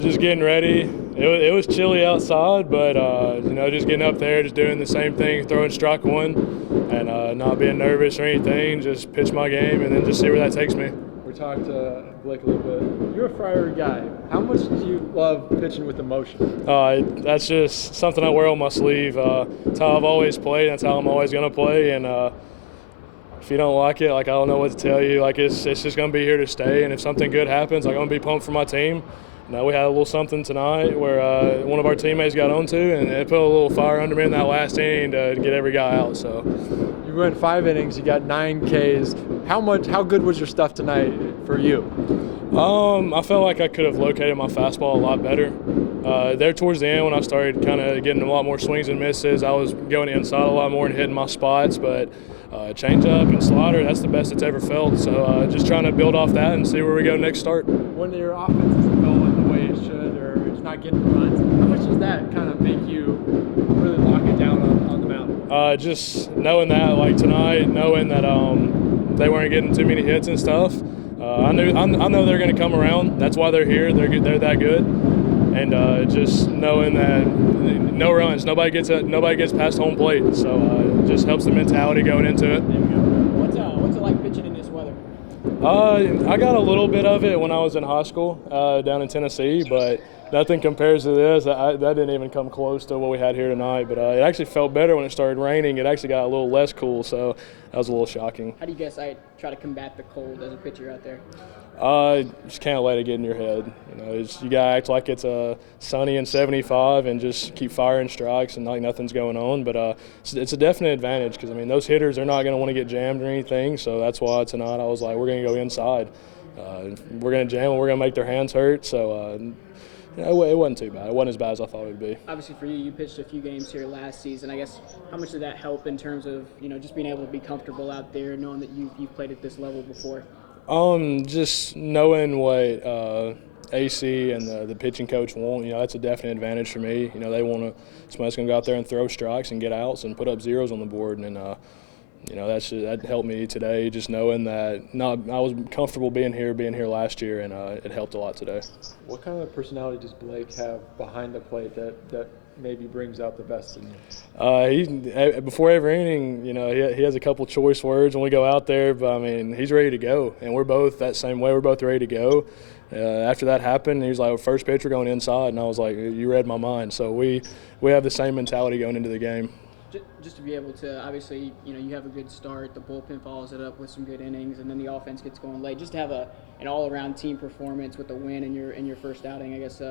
Just getting ready. It was chilly outside, but just getting up there, just doing the same thing, throwing strike one, and not being nervous or anything. Just pitch my game, and then just see where that takes me. We talked to Blake a little bit. You're a fiery guy. How much do you love pitching with emotion? That's just something I wear on my sleeve. That's how I've always played. That's how I'm always gonna play, and if you don't like it, I don't know what to tell you. It's just going to be here to stay, and if something good happens, I'm going to be pumped for my team. We had a little something tonight where one of our teammates got onto, and it put a little fire under me in that last inning to get every guy out. So you went 5 innings, you got 9 Ks. How good was your stuff tonight for you? I felt like I could have located my fastball a lot better. There towards the end when I started kind of getting a lot more swings and misses, I was going inside a lot more and hitting my spots, but change-up and slider, that's the best it's ever felt. So just trying to build off that and see where we go next start. When your offense isn't going the way it should or it's not getting runs, how much does that kind of make you really lock it down on the mound? Just knowing that, like tonight, knowing that they weren't getting too many hits and stuff, I know they're going to come around. That's why they're here. They're that good. And just knowing that no runs, nobody gets past home plate, so it just helps the mentality going into it. There we go. What's it like pitching in this weather? I got a little bit of it when I was in high school down in Tennessee, but nothing compares to this. That didn't even come close to what we had here tonight. But it actually felt better when it started raining. It actually got a little less cool, so that was a little shocking. How do you guys try to combat the cold as a pitcher out there? Just can't let it get in your head. You gotta act like it's sunny and 75 and just keep firing strikes and like nothing's going on. But it's a definite advantage because those hitters, they're not going to want to get jammed or anything. So that's why tonight I was like, we're going to go inside. We're going to jam and we're going to make their hands hurt. So it wasn't too bad. It wasn't as bad as I thought it would be. Obviously for you pitched a few games here last season. I guess how much did that help in terms of just being able to be comfortable out there, knowing that you've played at this level before? Just knowing what AC and the pitching coach want, that's a definite advantage for me. They want somebody's going to go out there and throw strikes and get outs and put up zeros on the board, and that helped me today. Just knowing that I was comfortable being here last year, and it helped a lot today. What kind of personality does Blake have behind the plate that maybe brings out the best in you? Before every inning, he has a couple choice words when we go out there, but he's ready to go, and we're both that same way. We're both ready to go. After that happened, he was like, first pitch, we're going inside, and I was like, you read my mind. So we have the same mentality going into the game. Just to be able to, obviously, you have a good start, the bullpen follows it up with some good innings, and then the offense gets going late. Just to have an all-around team performance with a win in your first outing, I guess,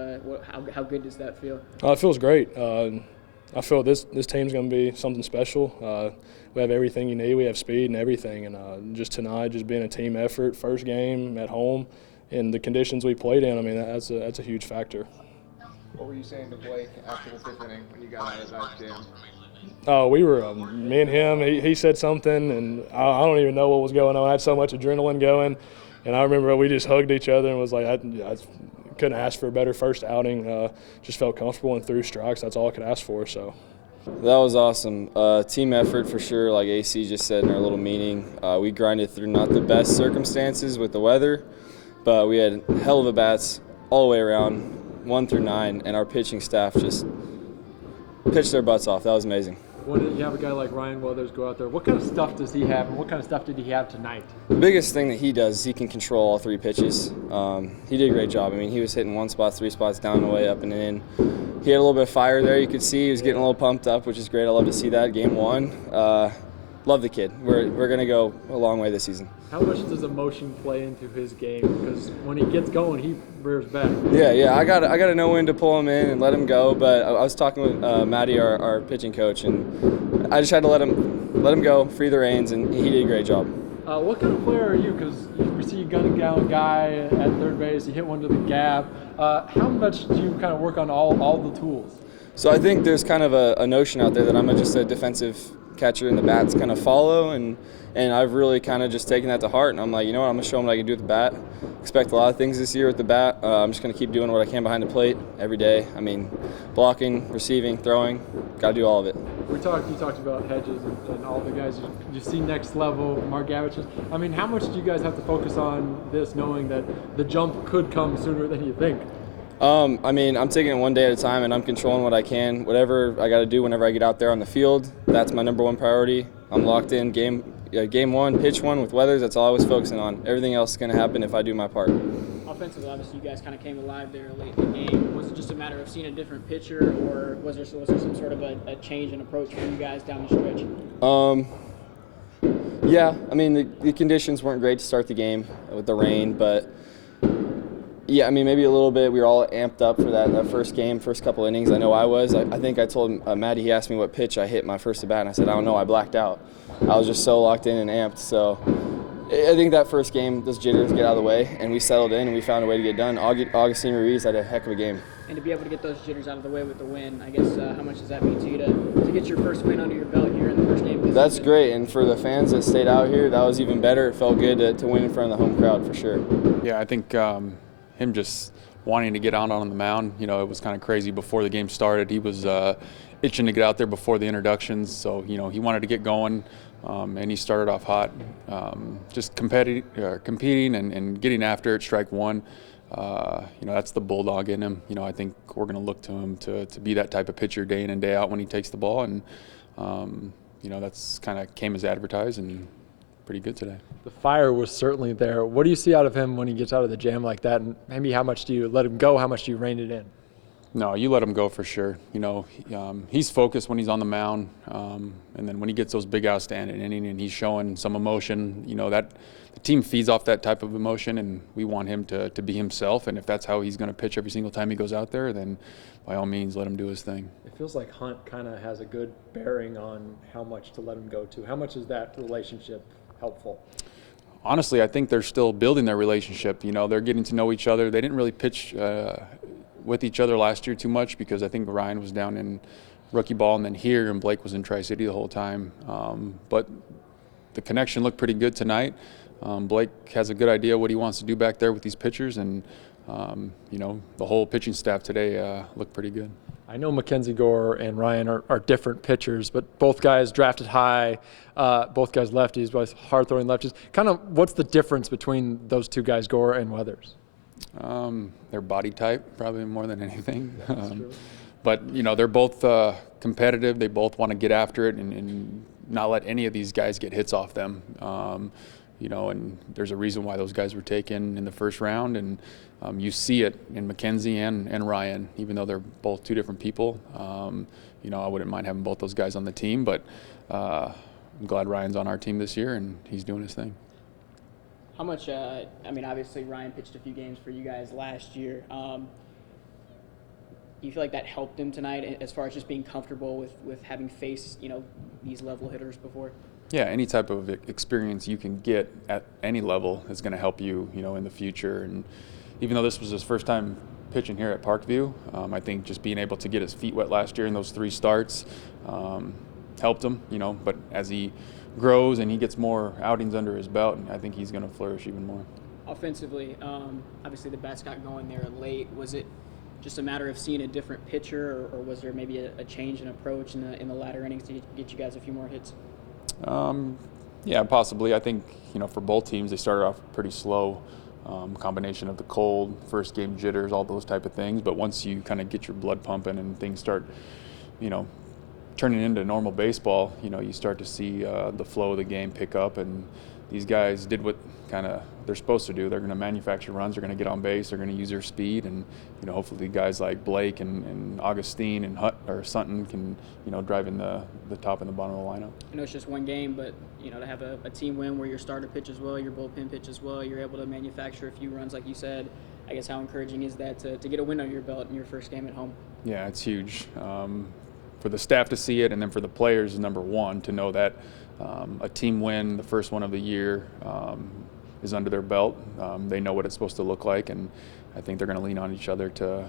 how good does that feel? It feels great. I feel this team's going to be something special. We have everything you need. We have speed and everything, and just tonight, just being a team effort, first game at home, in the conditions we played in, that's a huge factor. What were you saying to Blake after the 5th inning when you got out of that jam? We were, me and him, he said something, and I don't even know what was going on. I had so much adrenaline going, and I remember we just hugged each other and was like, I couldn't ask for a better first outing. Just felt comfortable and threw strikes. That's all I could ask for. So that was awesome. Team effort for sure, like AC just said in our little meeting. We grinded through not the best circumstances with the weather, but we had hell of a bats all the way around, 1 through 9, and our pitching staff just pitched their butts off. That was amazing. When you have a guy like Ryan Weathers go out there, what kind of stuff does he have, and what kind of stuff did he have tonight? The biggest thing that he does is he can control all 3 pitches. He did a great job. He was hitting 1 spot, 3 spots, down and away, up and in. He had a little bit of fire there. You could see he was getting a little pumped up, which is great. I love to see that. Game 1. Love the kid. We're going to go a long way this season. How much does emotion play into his game? Because when he gets going, he rears back. Yeah. I got to know when to pull him in and let him go. But I was talking with Maddie, our pitching coach, and I just had to let him go, free the reins, and he did a great job. What kind of player are you? Because we see you gun a guy at third base, you hit one to the gap. How much do you kind of work on all the tools? So I think there's kind of a notion out there that I'm just a defensive catcher and the bats kind of follow, and I've really kind of just taken that to heart, and I'm like, I'm going to show them what I can do with the bat. Expect a lot of things this year with the bat. I'm just going to keep doing what I can behind the plate every day. Blocking, receiving, throwing, got to do all of it. You talked about Hedges and all the guys you see next level, Mark Gavich. How much do you guys have to focus on this, knowing that the jump could come sooner than you think? I mean, I'm taking it one day at a time, and I'm controlling what I can. Whatever I got to do whenever I get out there on the field, that's my number one priority. I'm locked in. Game one, pitch one with Weathers. That's all I was focusing on. Everything else is going to happen if I do my part. Offensively, obviously, you guys kind of came alive there late in the game. Was it just a matter of seeing a different pitcher, or was there some sort of a change in approach for you guys down the stretch? Yeah, I mean, the conditions weren't great to start the game with the rain, but yeah, I mean, maybe a little bit. We were all amped up for that first game, first couple innings. I know I was. I think I told Maddie, he asked me what pitch I hit my first at bat, and I said, I don't know, I blacked out. I was just so locked in and amped. So I think that first game, those jitters get out of the way, and we settled in, and we found a way to get done. Augustine Ruiz had a heck of a game. And to be able to get those jitters out of the way with the win, I guess how much does that mean to you to get your first win under your belt here in the first game of the That's season? great, and for the fans that stayed out here, that was even better. It felt good to win in front of the home crowd for sure. Yeah, I think him just wanting to get out on the mound, it was kind of crazy before the game started. He was itching to get out there before the introductions, so he wanted to get going, and he started off hot, just competing and getting after it, strike one. That's the bulldog in him. I think we're going to look to him to be that type of pitcher day in and day out when he takes the ball, and that's kind of came as advertised and pretty good today. The fire was certainly there. What do you see out of him when he gets out of the jam like that? And maybe how much do you let him go? How much do you rein it in? No, you let him go for sure. He's focused when he's on the mound, and then when he gets those big outstanding inning and he's showing some emotion, that the team feeds off that type of emotion, and we want him to be himself. And if that's how he's going to pitch every single time he goes out there, then by all means, let him do his thing. It feels like Hunt kind of has a good bearing on how much to let him go to. How much is that relationship helpful? Honestly, I think they're still building their relationship. They're getting to know each other. They didn't really pitch with each other last year too much because I think Ryan was down in rookie ball and then here, and Blake was in Tri-City the whole time. But the connection looked pretty good tonight. Blake has a good idea what he wants to do back there with these pitchers, and the whole pitching staff today looked pretty good. I know Mackenzie Gore and Ryan are different pitchers, but both guys drafted high, both guys lefties, both hard-throwing lefties. Kind of what's the difference between those two guys, Gore and Weathers? Their body type, probably more than anything. But, they're both competitive. They both want to get after it and not let any of these guys get hits off them. And there's a reason why those guys were taken in the first round, and you see it in Mackenzie and Ryan, even though they're both two different people. I wouldn't mind having both those guys on the team, but I'm glad Ryan's on our team this year, and he's doing his thing. How much, obviously Ryan pitched a few games for you guys last year. Do you feel like that helped him tonight as far as just being comfortable with having faced, these level hitters before? Yeah, any type of experience you can get at any level is going to help you, in the future. And even though this was his first time pitching here at Parkview, I think just being able to get his feet wet last year in those 3 starts helped him, But as he grows and he gets more outings under his belt, I think he's going to flourish even more. Offensively, obviously the bats got going there late. Was it just a matter of seeing a different pitcher, or was there maybe a change in approach in the latter innings to get you guys a few more hits? Yeah, possibly. I think, for both teams, they started off pretty slow. Combination of the cold, first game jitters, all those type of things. But once you kind of get your blood pumping and things start, turning into normal baseball, you start to see the flow of the game pick up. And these guys did what kind of they're supposed to do. They're going to manufacture runs. They're going to get on base. They're going to use their speed. And, hopefully guys like Blake and Augustine and Sutton can, drive in the top and the bottom of the lineup. I know it's just one game, but, to have a team win where your starter pitches well, your bullpen pitches well, you're able to manufacture a few runs like you said. I guess how encouraging is that to get a win under your belt in your first game at home? Yeah, it's huge. For the staff to see it, and then for the players, number one, to know that a team win, the first one of the year, is under their belt. They know what it's supposed to look like, and I think they're going to lean on each other to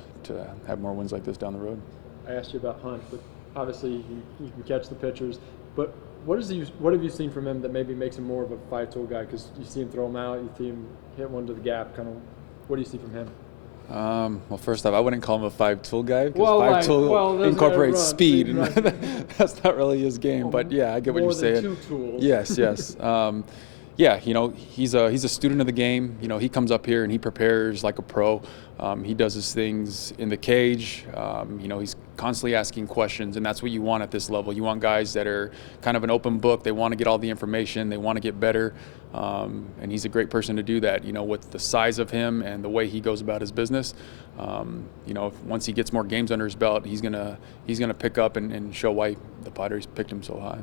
have more wins like this down the road. I asked you about Hunt, but obviously he can catch the pitchers. But what have you seen from him that maybe makes him more of a 5-tool guy? Because you see him throw him out, you see him hit one to the gap. Kind of, what do you see from him? Well, first off, I wouldn't call him a 5-tool guy because 5-tool incorporates speed, and that's not really his game. But yeah, I get what you're saying. More than 2 tools. Yes. Yeah, he's a student of the game. He comes up here and he prepares like a pro. He does his things in the cage. He's constantly asking questions, and that's what you want at this level. You want guys that are kind of an open book. They want to get all the information. They want to get better, and he's a great person to do that. With the size of him and the way he goes about his business. Once he gets more games under his belt, he's gonna pick up and show why the Padres picked him so high.